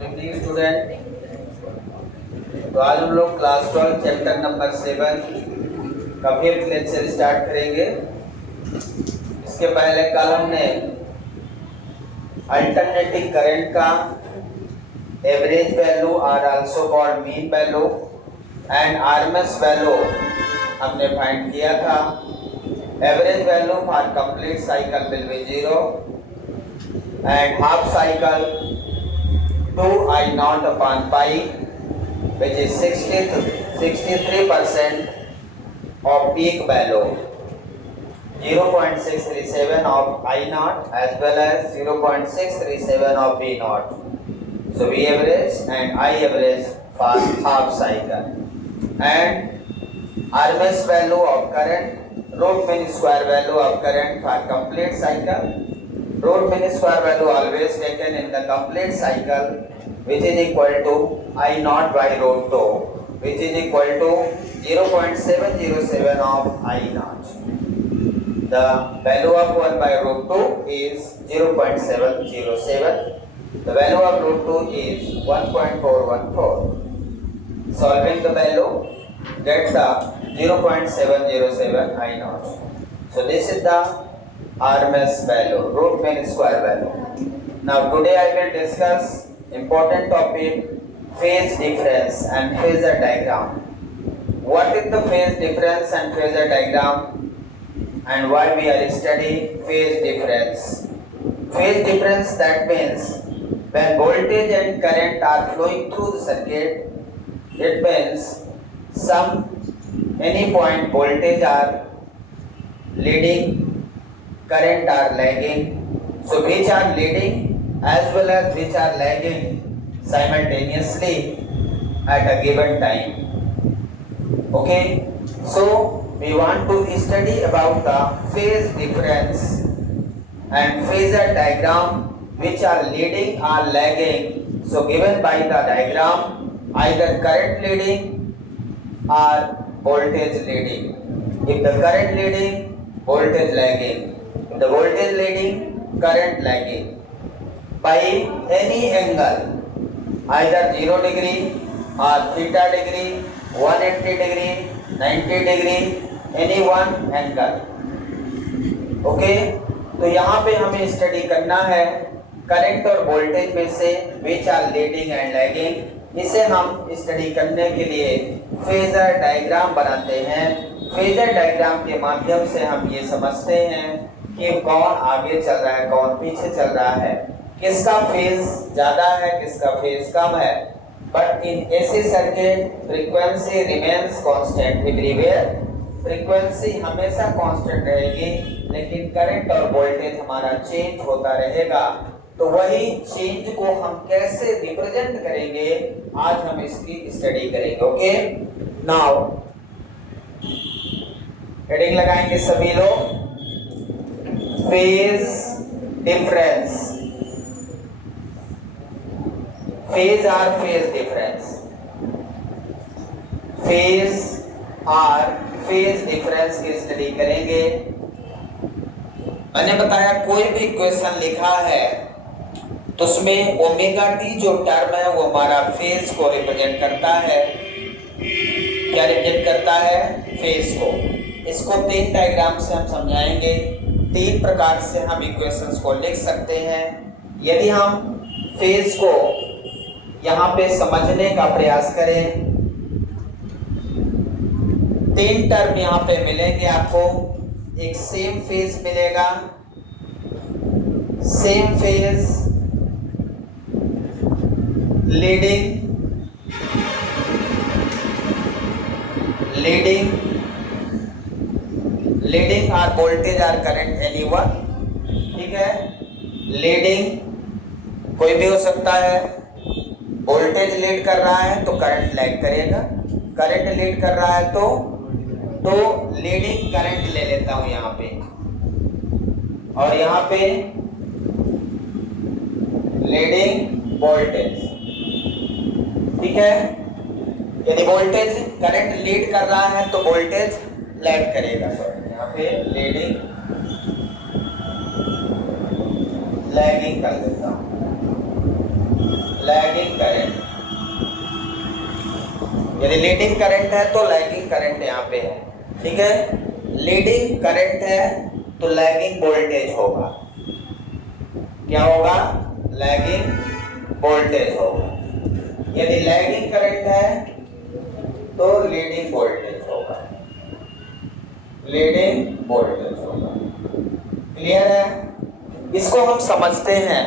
Degree student. तो आज हम लोग क्लास 12 चैप्टर नंबर 7 का फिफ्थ लेक्चर स्टार्ट करेंगे। इसके पहले कल हमने अल्टरनेटिंग करंट का average value are also called mean value and RMS value हमने फाइंड किया था। Average value for complete cycle will be 0 and half cycle 2I0 upon pi, which is 63% of peak value, 0.637 of I0 as well as 0.637 of V0. So V average and I average for half cycle. And RMS value of current, root mean square value of current for complete cycle. Root mean square value always taken in the complete cycle, which is equal to I0 by root 2, which is equal to 0.707 of I0. The value of 1 by root 2 is 0.707. The value of root 2 is 1.414. Solving the value, get the 0.707 I0. So this is the RMS value, root mean square value. Now today I will discuss important topic, phase difference and phasor diagram. What is the phase difference and phasor diagram and why we are studying phase difference? Phase difference, that means when voltage and current are flowing through the circuit, it means any point voltage are leading, current are lagging. So which are leading as well as which are lagging simultaneously at a given time. Okay, so we want to study about the phase difference and phasor diagram, which are leading or lagging. So given by the diagram, either current leading or voltage leading. If the current leading, voltage lagging. If the voltage leading, current lagging. By any angle, either 0 degree or theta degree, 180 degree, 90 degree, any one angle. Okay, तो यहाँ पे हमें study करना है current और voltage में से which are leading and lagging. इसे हम स्टडी करने के लिए फेजर डायग्राम बनाते हैं। फेजर डायग्राम के माध्यम से हम ये समझते हैं कि कौन आगे चल रहा है, कौन पीछे चल रहा है, किसका फेज ज्यादा है, किसका फेज कम है। But in AC circuit frequency remains constant everywhere. Frequency हमेशा कांस्टेंट रहेगी, लेकिन करंट और वोल्टेज हमारा चेंज होता रहेगा। तो वही चेंज को हम कैसे रिप्रेजेंट करेंगे, आज हम इसकी स्टडी करेंगे। ओके, नाउ हेडिंग लगाएंगे सभी लोग, phase difference. Phase R phase difference, phase R phase difference की स्टडी करेंगे। मैंने बताया कोई भी क्वेश्चन लिखा है तो उसमें ओमेगा टी जो टर्म है वो हमारा फेज को रिप्रेजेंट करता है। क्या रिप्रेजेंट करता है? फेज को। इसको 3 डायग्राम से हम समझाएंगे। 3 प्रकार से हम इक्वेशंस को लिख सकते हैं। यदि हम फेज को यहाँ पे समझने का प्रयास करें, 3 टर्म यहाँ पे मिलेंगे आपको। एक सेम फेज मिलेगा, same phase, leading, leading or voltage or current any one. ठीक है, लीडिंग कोई भी हो सकता है। वोल्टेज लीड कर रहा है तो करंट लैग करेगा, करंट लीड कर रहा है तो लीडिंग करंट ले लेता हूं यहां पे, और यहां पे लीडिंग वोल्टेज। ठीक है, यदि वोल्टेज करंट लीड कर रहा है तो वोल्टेज लैग करेगा। यहाँ पे लीडिंग लैगिंग कर देता हूं, लैगिंग यदि लीडिंग करंट है तो लैगिंग करंट यहाँ पे है, ठीक है। लीडिंग करंट है तो लैगिंग वोल्टेज होगा, क्या होगा? लैगिंग वोल्टेज होगा। यदि लैगिंग करंट है तो लीडिंग वोल्टेज होगा, लीडिंग वोल्टेज होगा। क्लियर है? इसको हम समझते हैं,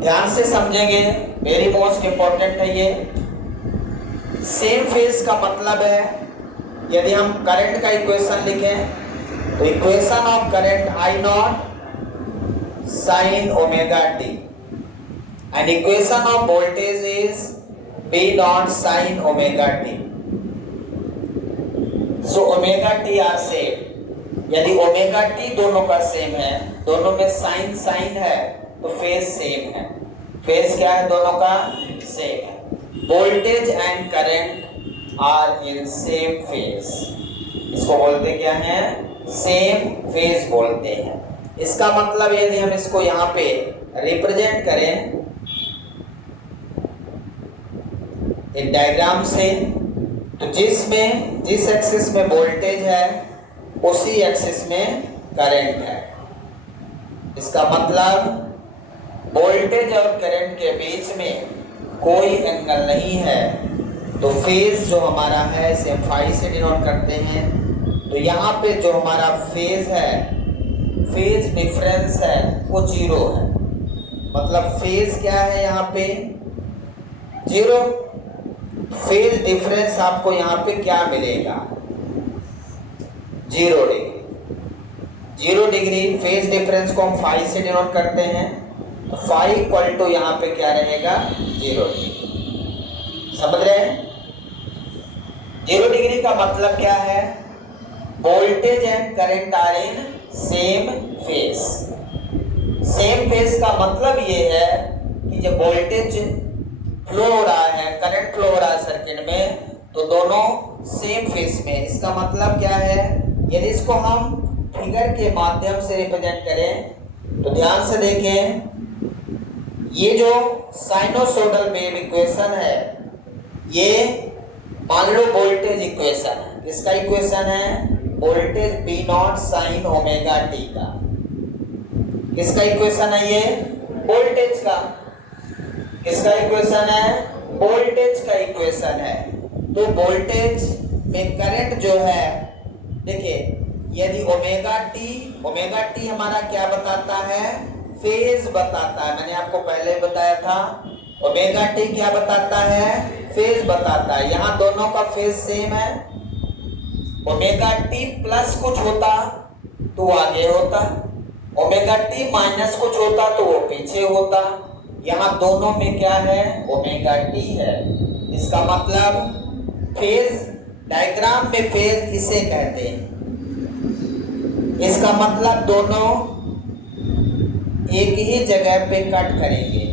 ध्यान से समझेंगे, वेरी मोस्ट इंपॉर्टेंट है ये। सेम फेज का मतलब है, यदि हम करंट का इक्वेशन लिखें तो equation of current I not sine omega T and equation of voltage is B not sine omega T. So omega T are same. यदि ओमेगा टी दोनों का सेम है, दोनों में साइन साइन है, तो फेज सेम है। फेज क्या है? दोनों का सेम है। Voltage and current are in same phase, इसको बोलते क्या है? सेम फेज बोलते हैं। इसका मतलब यदि हम इसको यहाँ पे रिप्रेजेंट करें एक डायग्राम से, तो जिस एक्सिस में वोल्टेज है उसी एक्सिस में करंट है। इसका मतलब वोल्टेज और करंट के बीच में कोई एंगल नहीं है, तो फेज जो हमारा है इसे फाई से डिनोट करते हैं। तो यहाँ पे जो हमारा फेज है, फेज डिफरेंस है, वो जीरो है। मतलब फेज क्या है यहाँ पे? जीरो। फेज डिफरेंस आपको यहाँ पे क्या मिलेगा? 0 डिग्री। 0 डिग्री फेज डिफरेंस को हम फाई से डिनोट करते हैं, तो फाई इक्वल टू यहाँ पे क्या रहेगा? 0 डिग्री। समझ रहे हैं? 0 डिग्री का मतलब क्या है? Voltage and current are in same phase. Same phase का मतलब ये है कि जब वोल्टेज फ्लो हो रहा है, करंट फ्लो हो रहा है सर्किट में, तो दोनों सेम फेज में। इसका मतलब क्या है? यदि इसको हम फिगर के माध्यम से रिप्रेजेंट करें तो ध्यान से देखें, ये जो साइनोसोडल वेव इक्वेशन है, ये मान लो वोल्टेज इक्वेशन है। किसका इक्वेशन है? Voltage B not sine omega T का। किसका इक्वेशन है ये? वोल्टेज का। किसका इक्वेशन है? वोल्टेज का इक्वेशन है। तो वोल्टेज में करंट जो है, देखिए, यदि ओमेगा टी हमारा क्या बताता है? फेज बताता है। मैंने आपको पहले बताया था, ओमेगा टी क्या बताता है? फेज बताता है। यहाँ दोनों का फेज सेम है। ओमेगा टी प्लस कुछ होता तो वो आगे होता, ओमेगा टी माइनस कुछ होता तो वो पीछे होता। यहाँ दोनों में क्या है? ओमेगा टी है। इसका मतलब फेज डायग्राम में फेज इसे कहते हैं। इसका मतलब दोनों एक ही जगह पे कट करेंगे।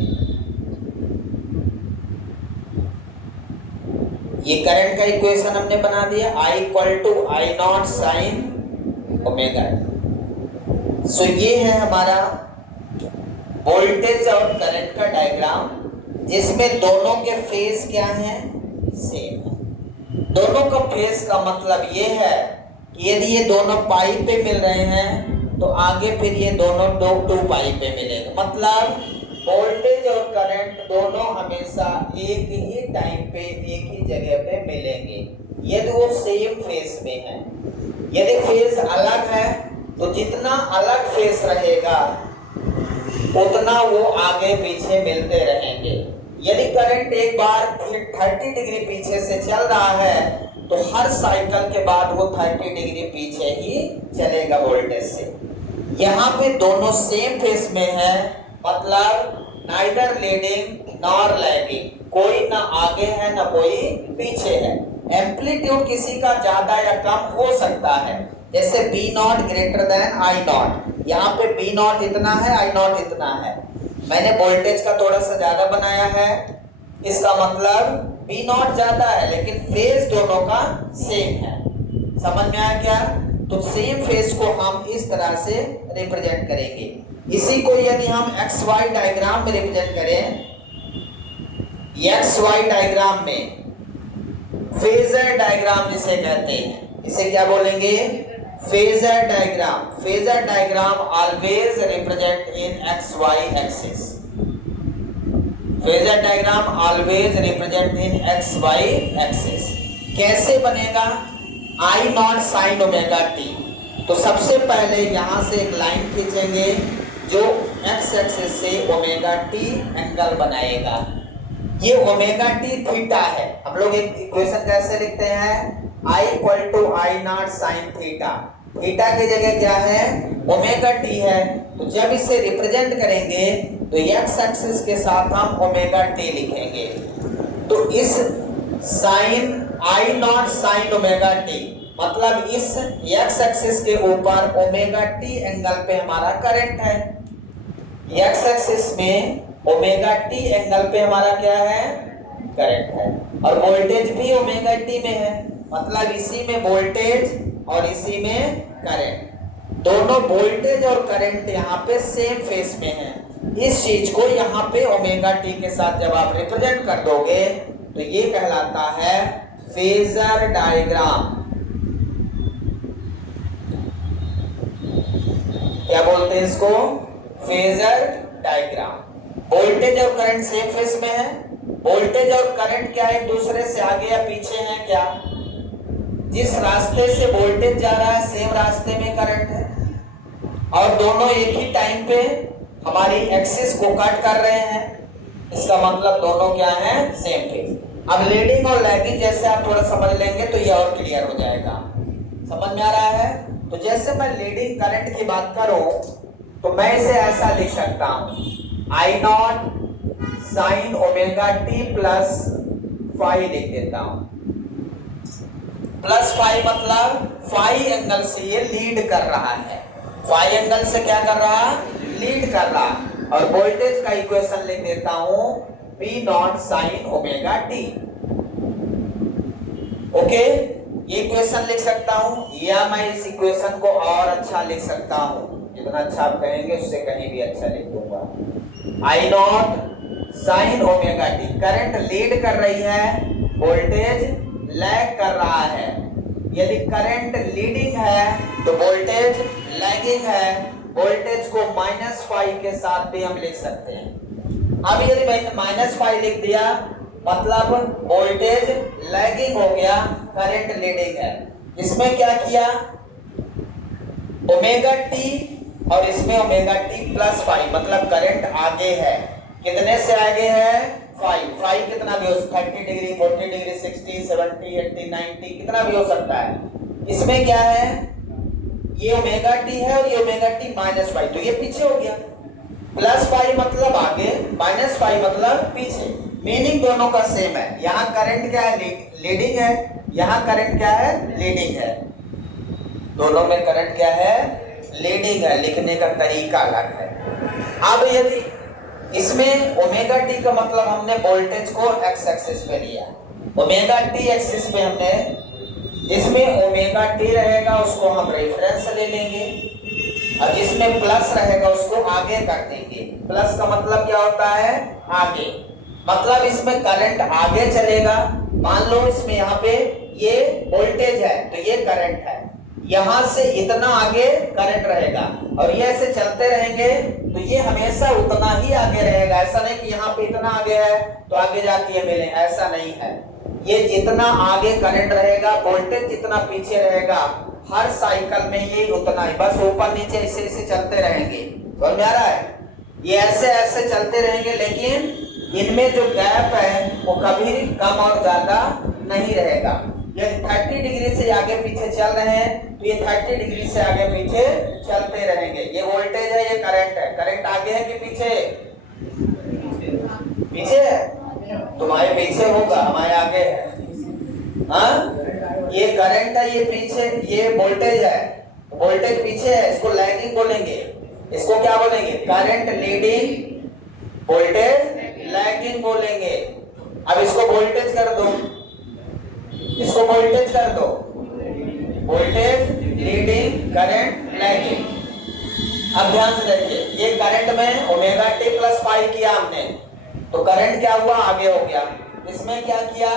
ये करंट का इक्वेशन हमने बना दिया, I equal to I not sine omega. So ये है हमारा वोल्टेज और करंट का डायग्राम, जिसमें दोनों के फेज क्या हैं? सेम है। दोनों का फेज का मतलब ये है कि यदि ये दोनों पाई पे मिल रहे हैं तो आगे फिर ये दोनों 2 पाई पे मिलेगा। मतलब वोल्टेज और करंट दोनों हमेशा एक ही टाइम पे एक ही जगह पे मिलेंगे यदि वो सेम फेज में है। यदि फेज अलग है तो जितना अलग फेज रहेगा उतना वो आगे पीछे मिलते रहेंगे। यदि करंट एक बार 30 डिग्री पीछे से चल रहा है तो हर साइकिल के बाद वो 30 डिग्री पीछे ही चलेगा वोल्टेज से। यहाँ पे दोनों सेम फेज में है, मतलब नाइदर लीडिंग नॉर लैगिंग, कोई ना आगे है ना कोई पीछे है। एम्पलीट्यूड किसी का ज्यादा या कम हो सकता है, जैसे B not greater than I not. यहाँ पे बी नॉट इतना है, आई नॉट इतना है। मैंने वोल्टेज का थोड़ा सा ज्यादा बनाया है, इसका मतलब बी नॉट ज्यादा है लेकिन फेज दोनों का सेम है। समझ में आया क्या? तो सेम फेज को हम इस तरह से रिप्रेजेंट करेंगे। इसी को यदि हम एक्स वाई डायग्राम में रिप्रेजेंट करें, एक्स वाई डायग्राम में फेजर डायग्राम जिसे कहते हैं, इसे क्या बोलेंगे? Phasor diagram. Phasor diagram always represent in X Y axis. Phasor diagram always represent in X Y axis. कैसे बनेगा? I not sine omega T. तो सबसे पहले यहां से एक लाइन खींचेंगे जो एक्स एक्सिस से ओमेगा टी एंगल बनाएगा। ये ओमेगा टी थीटा है। हम लोग एक इक्वेशन कैसे लिखते हैं? I equal to I not sine theta. Theta की जगह क्या है? ओमेगा टी है। तो जब इसे रिप्रेजेंट करेंगे तो एक्स एक्सिस के साथ हम ओमेगा टी लिखेंगे। तो इस sine I not sine omega T मतलब इस एक्स एक्सिस के ऊपर ओमेगा टी एंगल पे हमारा करंट है। एक्स एक्सिस में ओमेगा टी एंगल पे हमारा क्या है? करंट है। और वोल्टेज भी ओमेगा टी में है, मतलब इसी में वोल्टेज और इसी में करंट। दोनों वोल्टेज और करंट यहाँ पे सेम फेस में है। इस चीज को यहाँ पे ओमेगा टी के साथ जब आप रिप्रेजेंट कर दोगे तो ये कहलाता है फेजर डायग्राम। क्या बोलते हैं इसको? Phasor diagram. वोल्टेज और करंट सेम फेस में है। वोल्टेज और करंट क्या एक दूसरे से आगे या पीछे हैं? क्या जिस रास्ते से वोल्टेज जा रहा है सेम रास्ते में करंट है, और दोनों एक ही टाइम पे हमारी एक्सिस को कट कर रहे हैं। इसका मतलब दोनों क्या है? Same face. अब लीडिंग और लैगिंग जैसे आप थोड़ा समझ लेंगे तो ये और क्लियर हो जाएगा। समझ में आ रहा है? तो जैसे मैं लीडिंग करंट की बात करूं तो मैं इसे ऐसा लिख सकता हूं, I not sine omega T plus phi लिख देता हूं। प्लस फाई मतलब फाई एंगल से ये लीड कर रहा है। फाई एंगल से क्या कर रहा? लीड कर रहा। और वोल्टेज का इक्वेशन लिख देता हूं P not sine omega T. Okay, ये इक्वेशन लिख सकता हूं, या मैं इस इक्वेशन को और अच्छा लिख सकता हूं। जितना अच्छा आप कहेंगे उससे कहीं भी अच्छा लिख दूंगा। I not sine omega t, current lead कर रही है, वोल्टेज लैग कर रहा है। यदि करंट लीडिंग है तो वोल्टेज लैगिंग है। वोल्टेज को -5 के साथ भी हम लिख सकते हैं। अब यदि मैंने -5 लिख दिया मतलब वोल्टेज लैगिंग हो गया, करंट लीडिंग है। इसमें क्या किया? ओमेगा टी और इसमें ओमेगा टी प्लस 5 मतलब करंट आगे है। कितने से आगे है? 5। 5 कितना भी हो सकता है, 30 डिग्री, 40 डिग्री, 60, 70, 80, 90 कितना भी हो सकता है। इसमें क्या है? ये ओमेगा टी है और ये ओमेगा टी -5, तो ये पीछे हो गया। +5 मतलब आगे, -5 मतलब पीछे। मीनिंग दोनों का सेम है। यहाँ करंट क्या है? लीडिंग है। यहाँ करंट क्या है? लीडिंग है। दोनों में करंट क्या है? लीडिंग है। लिखने का तरीका अलग है। अब यदि इसमें ओमेगा टी का मतलब हमने वोल्टेज को एक्स एक्सिस पे लिया, ओमेगा टी एक्सिस पे हमने, जिसमें ओमेगा टी रहेगा उसको हम रेफरेंस ले लेंगे और जिसमें प्लस रहेगा उसको आगे कर देंगे। प्लस का मतलब क्या होता है? आगे। मतलब इसमें करंट आगे चलेगा। मान लो इसमें यहाँ पे ये वोल्टेज है तो ये करंट है, यहां से इतना आगे करंट रहेगा और ये ऐसे चलते रहेंगे तो ये हमेशा उतना ही आगे रहेगा। ऐसा नहीं कि यहाँ पे इतना आगे है तो आगे जाके ये मिले, ऐसा नहीं है। ये जितना आगे करंट रहेगा, वोल्टेज जितना पीछे रहेगा, हर साइकिल में ये उतना ही, बस ऊपर नीचे ऐसे ऐसे चलते रहेंगे। समझ में आ रहा है? ये ऐसे ऐसे चलते रहेंगे, लेकिन इनमें जो गैप है वो कभी कम और ज्यादा नहीं रहेगा। यदि 30 डिग्री से आगे पीछे चल रहे हैं तो ये 30 डिग्री से आगे पीछे चलते रहेंगे। ये वोल्टेज है, ये करंट है। करंट आगे है कि पीछे? पीछे है। तुम्हारे पीछे होगा, हमारे आगे है। हाँ, ये करंट है, ये पीछे, ये वोल्टेज है। वोल्टेज पीछे है, इसको लैगिंग बोलेंगे। इसको क्या बोलेंगे? करंट लीडिंग, वोल्टेज लैगिंग बोलेंगे। अब इसको वोल्टेज कर दो, इसको वोल्टेज कर दो, वोल्टेज लीडिंग, करंट लैगिंग। अब ध्यान से देखिए, ये करंट में ओमेगा टी प्लस 5 किया हमने तो करंट क्या हुआ? आगे हो गया। इसमें क्या किया?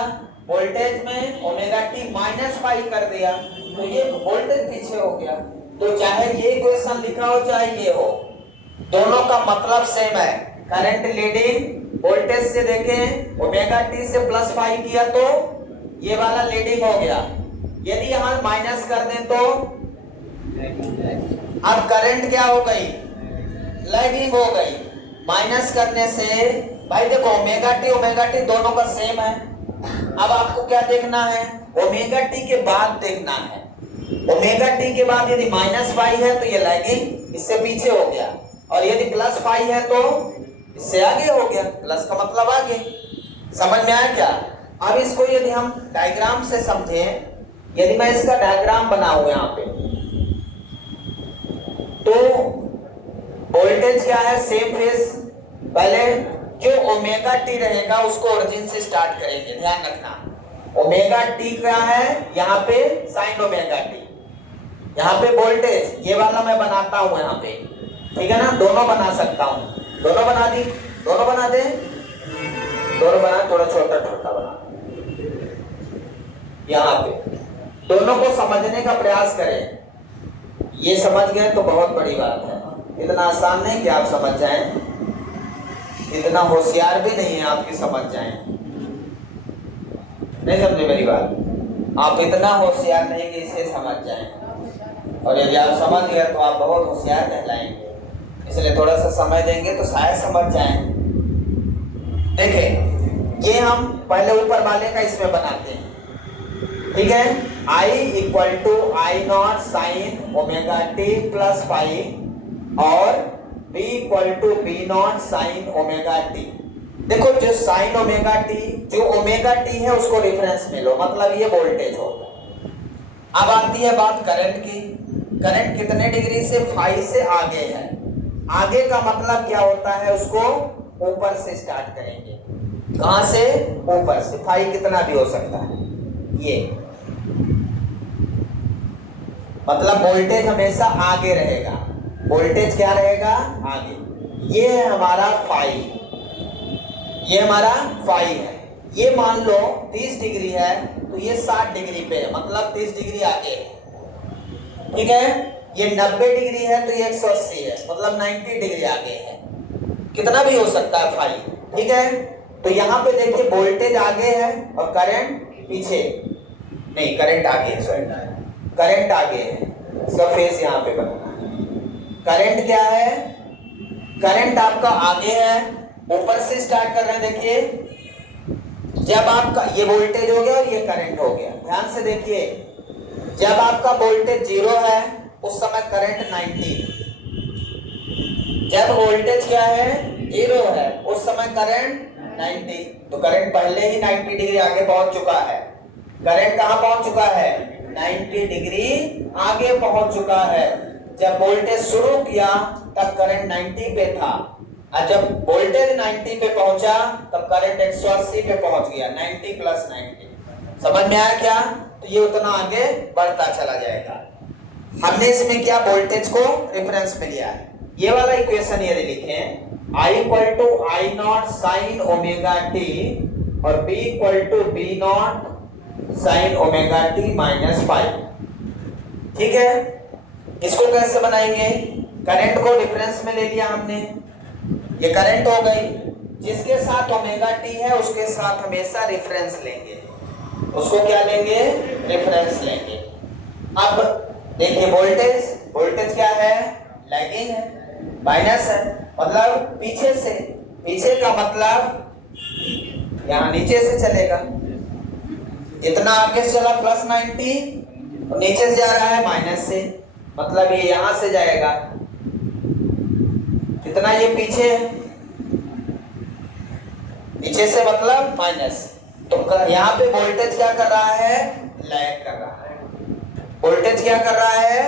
वोल्टेज में ओमेगा टी माइनस पाई कर दिया तो ये वोल्टेज पीछे हो गया। तो चाहे ये इक्वेशन लिखा हो चाहे ये हो, दोनों का मतलब सेम है। करंट लीडिंग वोल्टेज से देखें ओमेगा टी से प्लस पाई किया तो ये वाला लीडिंग हो गया। यदि यहां माइनस कर दें तो अब करंट क्या हो गई, लैगिंग हो गई। माइनस करने से भाई देखो ओमेगा टी दोनों का सेम है। अब आपको क्या देखना है, ओमेगा टी के बाद देखना है। ओमेगा टी के बाद यदि माइनस पाई है तो ये लैगिंग, इससे पीछे हो गया, और यदि प्लस पाई है तो इससे आगे हो गया। प्लस का मतलब आगे। समझ में आया क्या? अब इसको यदि हम डायग्राम से समझें, यदि मैं इसका डायग्राम बनाऊं यहाँ पे, तो वोल्टेज क्या है, सेम फेज। पहले जो ओमेगा टी रहेगा उसको ओरिजिन से स्टार्ट करेंगे, ध्यान रखना। ओमेगा टी क्या है, यहाँ पे साइन ओमेगा टी, यहाँ पे वोल्टेज ये वाला मैं बनाता हूं यहाँ पे, ठीक है ना। दोनों बना सकता हूं, दोनों बना दी, दोनों बना दे, दोनों बना, थोड़ा छोटा छोटा बना। यहाँ पे दोनों को समझने का प्रयास करें। ये समझ गए तो बहुत बड़ी बात है। इतना आसान नहीं कि आप समझ जाएं, इतना होशियार भी नहीं है आपकी समझ जाएं। नहीं समझे मेरी बात? आप इतना होशियार नहीं कि इसे समझ जाएं, और यदि आप समझ गए तो आप बहुत होशियार कहलाएंगे। इसलिए थोड़ा सा समय देंगे तो शायद समझ जाएं। देखें, ये हम पहले ऊपर वाले का इसमें बनाते हैं, ठीक है। I equal to I not sine omega T plus pi, और B equal to B not sine omega T. देखो जो साइन ओमेगा टी, जो ओमेगा टी है उसको रेफरेंस में लो, मतलब ये वोल्टेज होगा। अब आती है बात करंट की। करंट कितने डिग्री से, फाई से आगे है। आगे का मतलब क्या होता है, उसको ऊपर से स्टार्ट करेंगे। कहां से? ऊपर से। फाई कितना भी हो सकता है, ये मतलब वोल्टेज हमेशा आगे रहेगा। वोल्टेज क्या रहेगा, आगे। ये है हमारा फाई, ये हमारा फाई है। ये मान लो 30 डिग्री है तो ये 60 डिग्री पे है, मतलब 30 डिग्री आगे है, ठीक है। ये 90 डिग्री है तो ये 180 है, मतलब 90 डिग्री आगे है। कितना भी हो सकता है फाई, ठीक है। तो यहाँ पे देखिए वोल्टेज आगे है और करंट पीछे, नहीं करंट आगे है, सॉरी करंट आगे है। सब फेस यहाँ पे बनाना है। करंट क्या है, करंट आपका आगे है, ऊपर से स्टार्ट कर रहे हैं। देखिए जब आपका ये वोल्टेज हो गया और ये करंट हो गया, ध्यान से देखिए। जब आपका वोल्टेज 0 है उस समय करंट 90, जब वोल्टेज क्या है 0 है उस समय करंट 90। तो करंट पहले ही 90 डिग्री आगे पहुंच चुका है। करंट कहां पहुंच चुका है, 90 डिग्री आगे पहुंच चुका है। जब वोल्टेज शुरू किया तब करंट 90 पे था, और जब वोल्टेज 90 पे पहुंचा तब करंट 180 पे पहुंच गया। 90 प्लस 90, समझ में आया क्या? तो ये उतना आगे बढ़ता चला जाएगा। हमने इसमें क्या, वोल्टेज को रेफरेंस में लिया है। ये वाला इक्वेशन यदि लिखें, I equal to I not sine omega T और B equal to B not sine omega T minus five, ठीक है। इसको कैसे बनाएंगे, करंट को डिफरेंस में ले लिया हमने, ये करंट हो गई। जिसके साथ ओमेगा टी है उसके साथ हमेशा रेफरेंस लेंगे, उसको क्या लेंगे, रेफरेंस लेंगे। अब देखिए वोल्टेज, वोल्टेज क्या है, लैगिंग है, माइनस है, मतलब पीछे से। पीछे का मतलब यहाँ नीचे से चलेगा। जितना आगे से चला प्लस 90 और नीचे से जा रहा है माइनस से, मतलब ये यहां से जाएगा। कितना ये पीछे है, नीचे से मतलब माइनस। तो यहाँ पे वोल्टेज क्या कर रहा है, लैग कर रहा है। वोल्टेज क्या कर रहा है,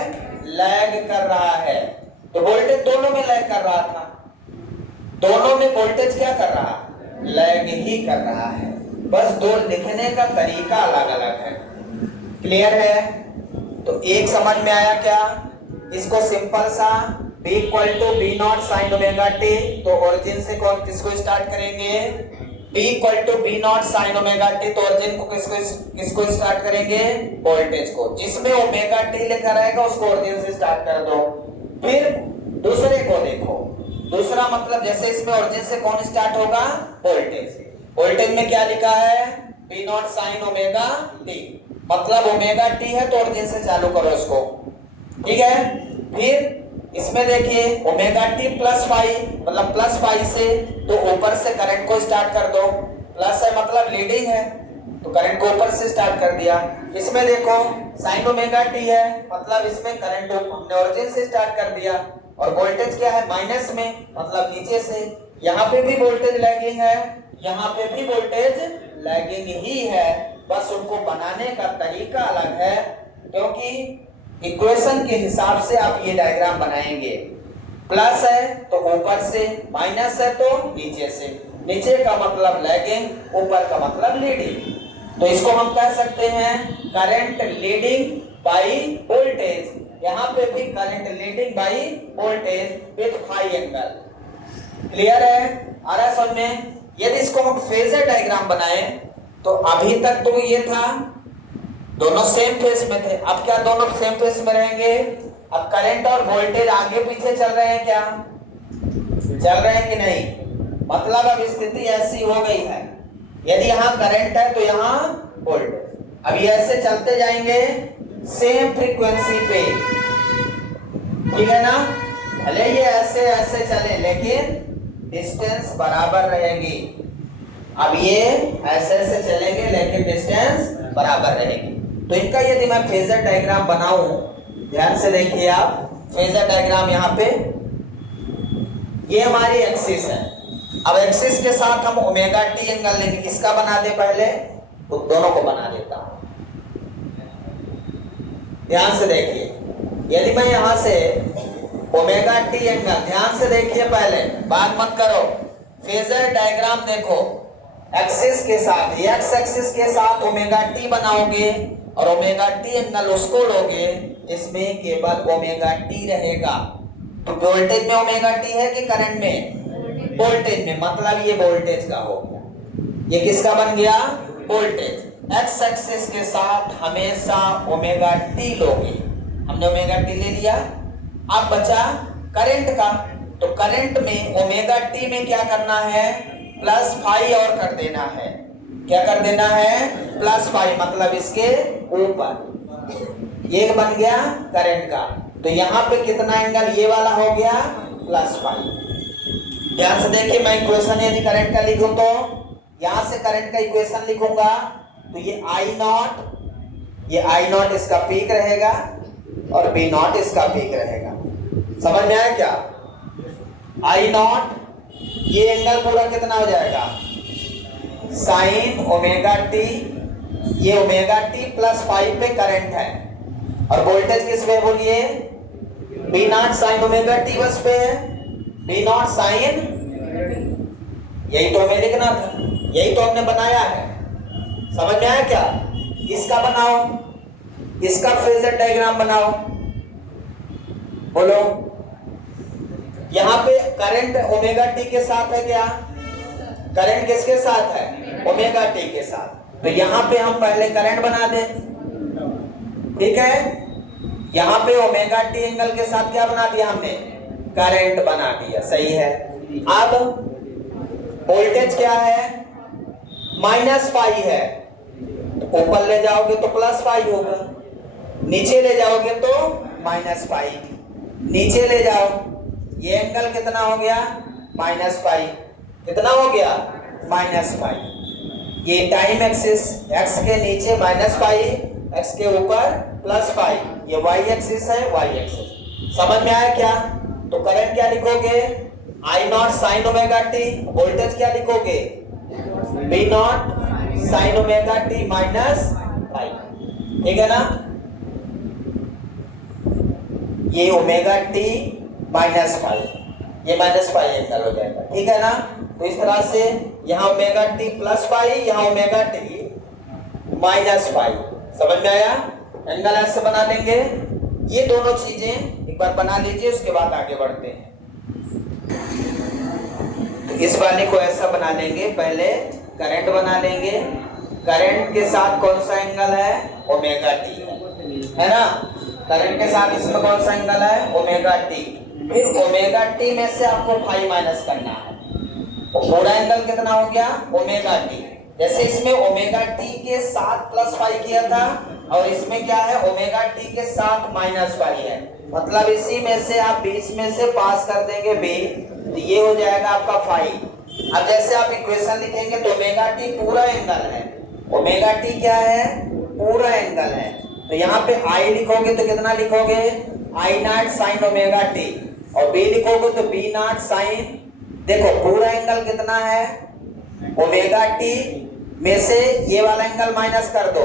लैग कर रहा है। तो वोल्टेज दोनों में लैग कर रहा था, दोनों में वोल्टेज क्या कर रहा है, लैग ही कर रहा है। बस दो लिखने का तरीका अलग अलग है। क्लियर है? तो एक समझ में आया क्या? इसको सिंपल सा B equal to B not sine omega T, तो ओरिजिन से कौन किसको स्टार्ट करेंगे, P equal to B not sine omega T, तो ओरिजिन को किसको स्टार्ट करेंगे? वोल्टेज को। जिसमें ओमेगा टी लिखा रहेगा उसको ओरिजिन से स्टार्ट कर दो। फिर दूसरे को देखो, दूसरा मतलब जैसे इसमें ओरिजिन से कौन स्टार्ट होगा? वोल्टेज। वोल्टेज में क्या लिखा है? B not sine omega T, मतलब ओमेगा टी है तो ओरिजिन से चालू करो इसको, ठीक है। फिर इसमें देखिए ओमेगा टी प्लस फाई, मतलब प्लस फाई से, तो ऊपर से करंट को स्टार्ट कर दो। प्लस है मतलब लीडिंग है, तो करंट को ऊपर से स्टार्ट कर दिया। इसमें देखो साइन ओमेगा टी है, मतलब इसमें करंट हमने ओरिजिन से स्टार्ट कर दिया। और वोल्टेज क्या है? माइनस में, मतलब नीचे से। यहाँ पे भी वोल्टेज लैगिंग है, यहाँ पे भी वोल्टेज लैगिंग ही है, बस उनको बनाने का तरीका अलग है, क्योंकि इक्वेशन के हिसाब से आप ये डायग्राम बनाएंगे। प्लस है तो ऊपर से, माइनस है तो नीचे से। नीचे का मतलब लैगिंग, ऊपर का मतलब लीडिंग। तो इसको हम कह सकते हैं करंट लीडिंग बाय वोल्टेज। यहाँ पे भी current leading by voltage with phi angle. Clear है? आ रहा है समझ में? यदि इसको हम फेजर डायग्राम बनाए तो अभी तक तो ये था दोनों सेम फेज में थे, अब क्या दोनों सेम फेज में रहेंगे? अब करंट और वोल्टेज आगे पीछे चल रहे हैं क्या? चल रहे हैं कि नहीं? मतलब अब स्थिति ऐसी हो गई है, यदि यहाँ करंट है तो यहाँ वोल्टेज। अब ये ऐसे चलते जाएंगे सेम फ्रीक्वेंसी पे, ठीक है ना? भले ये ऐसे ऐसे चले लेकिन डिस्टेंस बराबर रहेगी। अब ये ऐसे ऐसे चलेंगे लेकिन डिस्टेंस बराबर रहेगी। तो इनका यदि मैं फेजर डायग्राम बनाऊं, ध्यान से देखिए आप, फेजर डायग्राम यहाँ पे, ये हमारी एक्सिस है। अब एक्सिस के साथ हम ओमेगा टी एंगल लेंगे। इसका बना दे पहले, तो दोनों को बना देता हूं। ध्यान से देखिए, यदि मैं यहां से ओमेगा टी एंगल, ध्यान से देखिए पहले, बात मत करो, फेजर डायग्राम देखो। एक्सिस के साथ, एक्स एक्सिस के साथ ओमेगा टी बनाओगे और ओमेगा टी एंगल उसको लोगे, इसमें केवल ओमेगा टी रहेगा। तो वोल्टेज में ओमेगा टी है कि करंट में? वोल्टेज में, मतलब ये वोल्टेज का हो गया। ये किसका बन गया? वोल्टेज। एक्स एक्सिस के साथ हमेशा ओमेगा टी लोगे, हमने ओमेगा टी ले लिया। अब बचा करंट का, तो करंट में ओमेगा टी में क्या करना है? प्लस फाई और कर देना है। क्या कर देना है? प्लस फाई, मतलब इसके ऊपर। ये बन गया करंट का। तो यहाँ पे कितना एंगल? ये वाला हो गया प्लस फाई। ध्यान से देखिए, मैं इक्वेशन यदि करंट का लिखूं तो यहां से करंट का इक्वेशन लिखूंगा, तो ये आई नॉट, ये आई नॉट इसका पीक रहेगा और बी नॉट इसका पीक रहेगा। समझ में आया क्या? आई नॉट, ये एंगल पूरा कितना हो जाएगा? साइन ओमेगा टी, ये ओमेगा टी प्लस फाइव पे करंट है, और वोल्टेज किस पे बोलिए? B not sine omega T बस पे है, बी नॉट साइन, यही तो हमें लिखना था, यही तो हमने बनाया है। समझ में आया क्या? इसका बनाओ, इसका फेजर डायग्राम बनाओ, बोलो। यहां पे करंट ओमेगा टी के साथ है क्या? करंट किसके साथ है? ओमेगा टी के साथ। तो यहां पे हम पहले करंट बना दें, ठीक है? यहां पे ओमेगा टी एंगल के साथ क्या बना दिया हमने? करंट बना दिया, सही है। अब वोल्टेज क्या है? माइनस फाई है, तो ऊपर ले जाओगे तो प्लस फाई होगा, नीचे ले जाओगे तो माइनस फाई। नीचे ले जाओ, ये एंगल कितना हो गया? Minus phi. कितना हो गया? Minus phi. ये टाइम एक्सिस, एक्स के नीचे माइनस फाई, एक्स के ऊपर प्लस फाई, ये वाई एक्सिस है, वाई एक्सिस। समझ में आया क्या? तो करंट क्या लिखोगे? I not sine omega t. Voltage क्या लिखोगे? V not sine omega T minus phi, ठीक है ना? ये ओमेगा टी माइनस फाई, ये माइनस फाई एंगल हो जाएगा, ठीक है ना? तो इस तरह से यहाँ ओमेगा टी प्लस फाई, यहाँ ओमेगा टी माइनस फाई। समझ में आया? एंगल ऐसे बना लेंगे। ये दोनों चीजें एक बार बना लीजिए, उसके बाद आगे बढ़ते हैं। तो इस वाले को ऐसा बना लेंगे, पहले करंट बना लेंगे, करंट के साथ कौन सा एंगल है, ओमेगा टी है ना, करंट के साथ इसमें कौन सा एंगल है, ओमेगा टी। फिर ओमेगा टी में से आपको फाई माइनस करना है, तो पूरा एंगल कितना हो गया, ओमेगा टी। जैसे इसमें ओमेगा टी के साथ प्लस फाई किया था और इसमें क्या है, ओमेगा टी के साथ माइनस फाई है, मतलब इसी में से आप बीच में से पास कर देंगे बी, तो ये हो जाएगा आपका फाई। अब जैसे आप इक्वेशन लिखेंगे तो ओमेगा टी पूरा एंगल है, ओमेगा टी क्या है, पूरा एंगल है, तो यहाँ पे आई लिखोगे तो कितना लिखोगे, I not sine omega T, और बी लिखोगे तो बी नॉट साइन, देखो पूरा एंगल कितना है, ओमेगा टी में से ये वाला एंगल माइनस कर दो,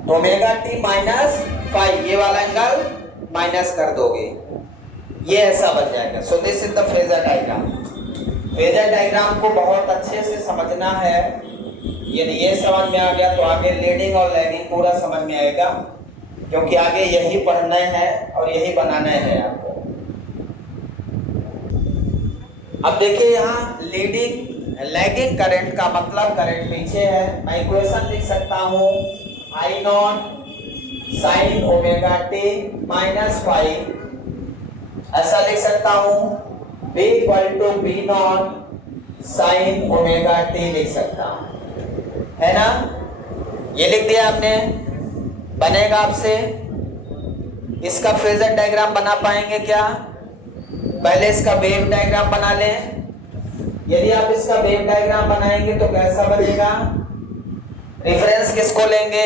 तो ओमेगा टी माइनस फाइव, ये वाला एंगल माइनस कर दोगे, ये ऐसा बन जाएगा। So this is the phasor diagram. Phasor diagram को बहुत अच्छे से समझना है, यदि ये समझ में आ गया तो आगे लीडिंग और लैगिंग पूरा समझ में आएगा, क्योंकि आगे यही पढ़ना है और यही बनाना है आपको। अब देखिए यहाँ लीडिंग लैगिंग करंट का मतलब करंट पीछे है, मैं इक्वेशन लिख सकता हूँ I not sine omega T minus five, ऐसा लिख सकता हूँ V equal to B not sine omega t लिख सकता हूँ, है ना, ये लिख दिया आपने, बनेगा आपसे। इसका फेजर डायग्राम बना पाएंगे क्या, पहले इसका वेव डायग्राम बना लें। यदि आप इसका वेव डायग्राम बनाएंगे तो कैसा बनेगा, रेफरेंस किसको लेंगे,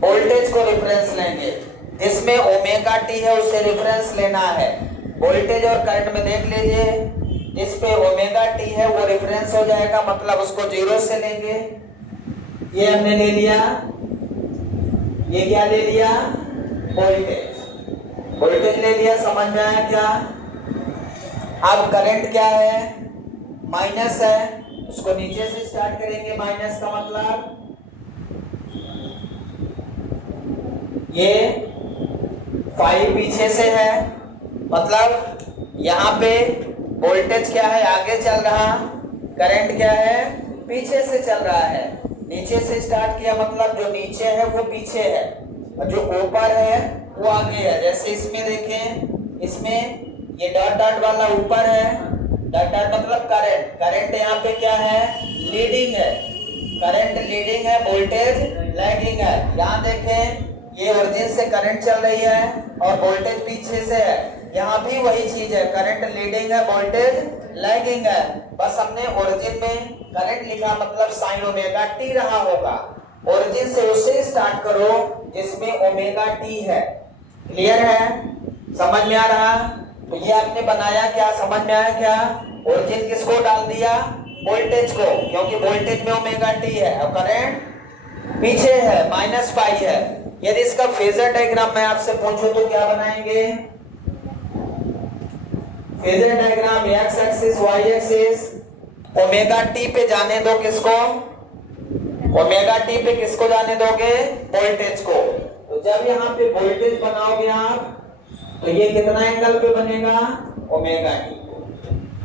वोल्टेज को रेफरेंस लेंगे, जिसमें ओमेगा टी है उसे रेफरेंस लेना है। वोल्टेज और करंट में देख लीजिए, जिस पे ओमेगा टी है वो रेफरेंस हो जाएगा, मतलब उसको जीरो से लेंगे, ये हमने ले लिया, ये क्या ले लिया, वोल्टेज, वोल्टेज ले लिया, समझ में आया क्या। अब करंट क्या है, माइनस है, उसको नीचे से स्टार्ट करेंगे, माइनस का मतलब ये 5 पीछे से है, मतलब यहाँ पे वोल्टेज क्या है, आगे चल रहा, करंट क्या है, पीछे से चल रहा है, नीचे से स्टार्ट किया, मतलब जो नीचे है वो पीछे है और जो ऊपर है वो आगे है। जैसे इसमें देखें, इसमें ये डॉट डॉट वाला ऊपर है, डॉट डॉट मतलब करंट, करंट यहाँ पे क्या है, लीडिंग है, करंट लीडिंग है, वोल्टेज लैगिंग है। यहाँ देखें ये ओरिजिन से करंट चल रही है और वोल्टेज पीछे से है, यहाँ भी वही चीज है, करंट लीडिंग है, वोल्टेज लैगिंग है, बस हमने ओरिजिन में करंट लिखा, मतलब साइन ओमेगा टी रहा होगा। ओरिजिन से उसे स्टार्ट करो जिसमें ओमेगा टी है, क्लियर है, समझ में आ रहा। तो ये आपने बनाया क्या, समझ में आया क्या, ओरिजिन किसको डाल दिया, वोल्टेज को, क्योंकि वोल्टेज में ओमेगा टी है और करंट पीछे है, माइनस फाइव है। यदि इसका फेजर डायग्राम मैं आपसे पूछूं तो क्या बनाएंगे, phasor diagram X axis Y axis, omega T पे जाने दो किसको, ओमेगा टी पे किसको जाने दोगे, वोल्टेज को। तो जब यहाँ पे वोल्टेज बनाओगे आप तो ये कितना एंगल पे बनेगा, ओमेगा टी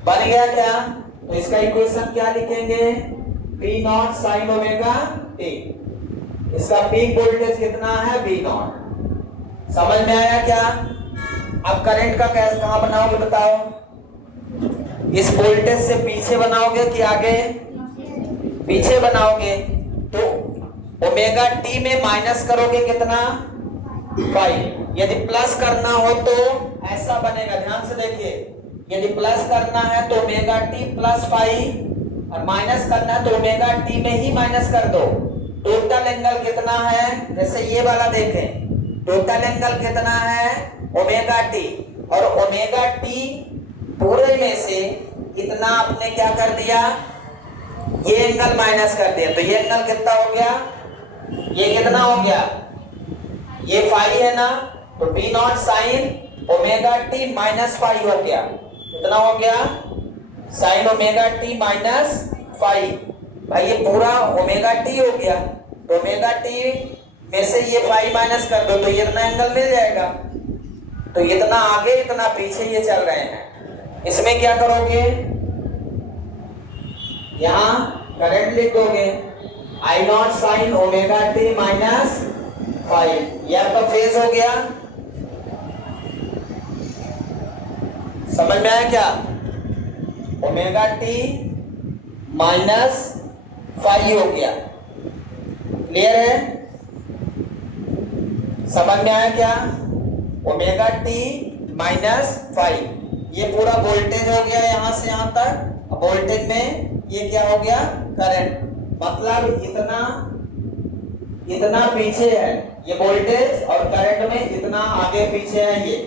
बन गया क्या। तो इसका इक्वेशन क्या लिखेंगे, P not sine omega T, इसका पीक वोल्टेज कितना है, वी नॉट, समझ में आया क्या। अब करंट का कैसे कहां बनाओगे बताओ, इस वोल्टेज से पीछे बनाओगे कि आगे, पीछे बनाओगे, तो ओमेगा टी में माइनस करोगे कितना, 5, यदि प्लस करना हो तो ऐसा बनेगा, ध्यान से देखिए, यदि प्लस करना है तो ओमेगा टी प्लस 5 और माइनस करना है तो ओमेगा टी में ही माइनस कर दो। टोटल एंगल कितना है, जैसे ये वाला देखें, टोटल एंगल कितना है, ओमेगा टी, और ओमेगा टी पूरे में से इतना आपने क्या कर दिया, ये एंगल माइनस कर दिया, तो ये एंगल कितना हो गया, ये कितना हो गया, ये 5 है ना, तो B not sine omega T minus 5 हो गया, कितना हो गया, साइन ओमेगा टी माइनस 5, भाई ये पूरा ओमेगा टी हो गया, तो ओमेगा टी में से ये 5 माइनस कर दो तो ये इतना एंगल मिल जाएगा। तो इतना आगे इतना पीछे ये चल रहे हैं, इसमें क्या करोगे, यहाँ करंट लिख दोगे I not sine omega T minus 5, ये आपका फेज हो गया। समझ में आया क्या? ओमेगा टी माइनस 5 हो गया। क्लियर है? समझ में आया क्या? ओमेगा टी माइनस 5, ये पूरा वोल्टेज हो गया यहां से यहां तक। वोल्टेज में ये क्या हो गया? करंट। मतलब इतना पीछे है ये वोल्टेज और करंट में इतना आगे पीछे है ये।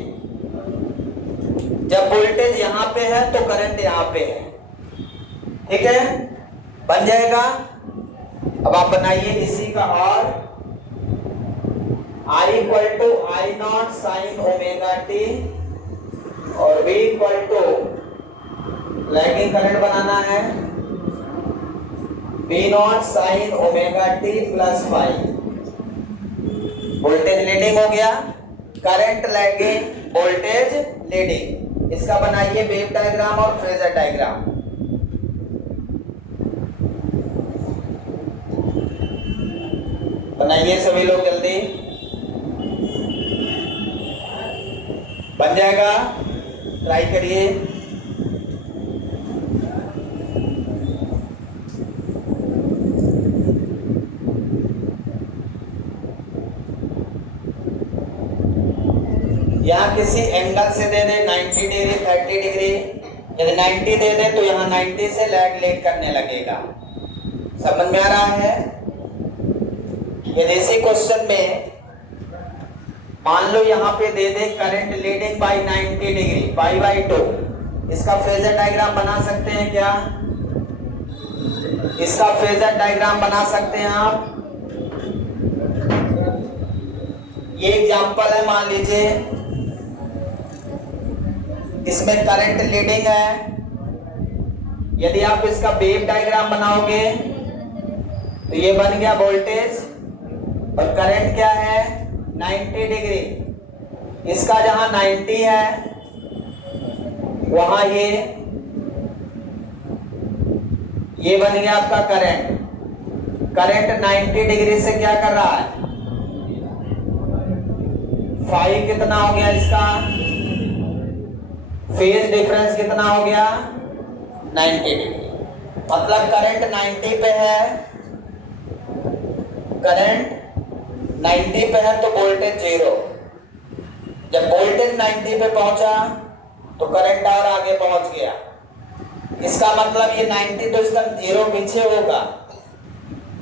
जब वोल्टेज यहां पे है तो करंट यहां पे है। ठीक है, बन जाएगा। अब आप बनाइए इसी का और I equal to I not sine omega T और V equal to lagging current बनाना है V naught sine omega T plus 5। Voltage leading हो गया, करंट लैगिंग, वोल्टेज लीडिंग। इसका बनाइए वेव डायग्राम और फेजर डायग्राम। बनाइए सभी लोग जल्दी, बन जाएगा, ट्राई करिए। यहाँ किसी एंगल से दे दे 90 डिग्री 30 डिग्री, यदि 90 दे दे तो यहाँ 90 से लैग लेट करने लगेगा। समझ में आ रहा है? यदि इसी क्वेश्चन में मान लो यहाँ पे दे दे current leading by 90 degree pi by 2, इसका फेजर डायग्राम बना सकते हैं क्या? इसका फेजर डायग्राम बना सकते हैं आप। ये एग्जांपल है, मान लीजिए इसमें करंट लीडिंग है। यदि आप इसका वेव डायग्राम बनाओगे तो ये बन गया वोल्टेज और करंट क्या है 90 डिग्री। इसका जहां 90 है वहां ये बन गया आपका करंट। करंट 90 डिग्री से क्या कर रहा है? 5 कितना हो गया इसका? फेज डिफरेंस कितना हो गया? 90 डिग्री। मतलब करंट 90 पे है, करंट 90 पे है तो वोल्टेज 0। जब वोल्टेज 90 पे पहुंचा तो करंट और आगे पहुंच गया। इसका मतलब ये 90 तो इसका 0 पीछे होगा।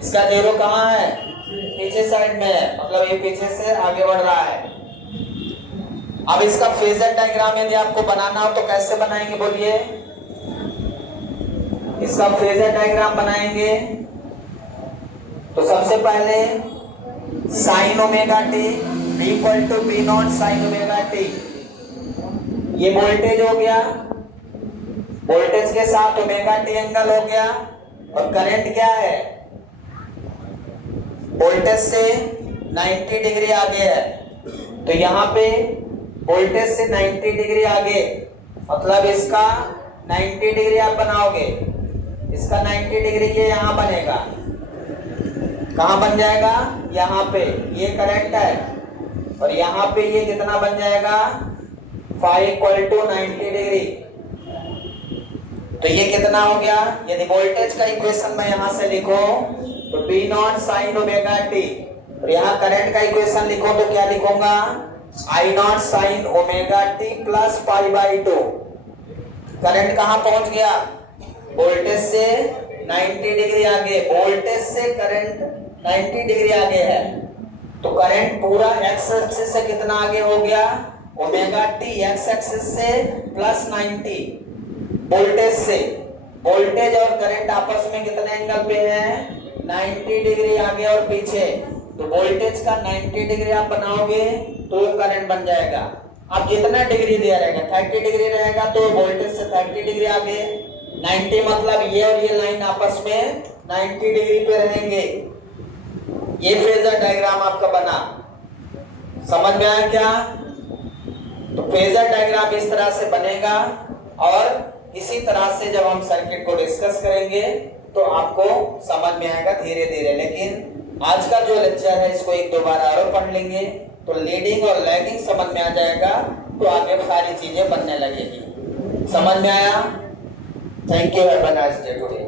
इसका 0 कहाँ है? पीछे साइड में है, मतलब ये पीछे से आगे बढ़ रहा है। अब इसका फेजर डायग्राम यदि आपको बनाना हो तो कैसे बनाएंगे बोलिए? इसका फेजर डायग्राम बनाएंगे तो सबसे पहले sine omega T B equal to B not sine omega T, ये वोल्टेज हो गया। वोल्टेज के साथ ओमेगा टी एंगल हो गया और करंट क्या है? वोल्टेज से 90 डिग्री आगे है। तो यहाँ पे वोल्टेज से 90 डिग्री आगे, मतलब इसका 90 डिग्री आप बनाओगे, इसका 90 डिग्री ये यहाँ बनेगा। कहाँ बन जाएगा? यहाँ पे ये करंट है और यहाँ पे ये कितना बन जाएगा? 5 इक्वल टू 90 डिग्री। तो ये कितना हो गया? यदि वोल्टेज का इक्वेशन मैं यहाँ से लिखो तो B not sine omega T, और यहाँ करंट का इक्वेशन लिखो तो क्या लिखूंगा? I not sine omega T plus pi by 2। Current कहाँ पहुंच गया? वोल्टेज से 90 डिग्री आगे। वोल्टेज से करंट 90 डिग्री आगे है तो करंट पूरा एक्स एक्सिस से कितना आगे हो गया? ओमेगा टी एक्स एक्सिस से प्लस 90 वोल्टेज से। वोल्टेज और करंट आपस में कितने एंगल पे है? 90 डिग्री आगे और पीछे। तो वोल्टेज का 90 डिग्री आप बनाओगे तो करंट बन जाएगा। अब कितना डिग्री दिया रहेगा? 30 डिग्री रहेगा तो वोल्टेज से 30 डिग्री आगे। 90 मतलब ये और ये लाइन आपस में 90 डिग्री पे रहेंगे। ये फेजर डायग्राम आपका बना। समझ में आया क्या? तो फेजर डायग्राम इस तरह से बनेगा और इसी तरह से जब हम सर्किट को डिस्कस करेंगे तो आपको समझ में आएगा धीरे धीरे। लेकिन आज का जो लेक्चर है इसको एक दो बार और पढ़ लेंगे तो लीडिंग और लैगिंग समझ में आ जाएगा, तो आगे सारी चीजें बनने लगेगी। समझ में आया? Thank you, have a nice day today.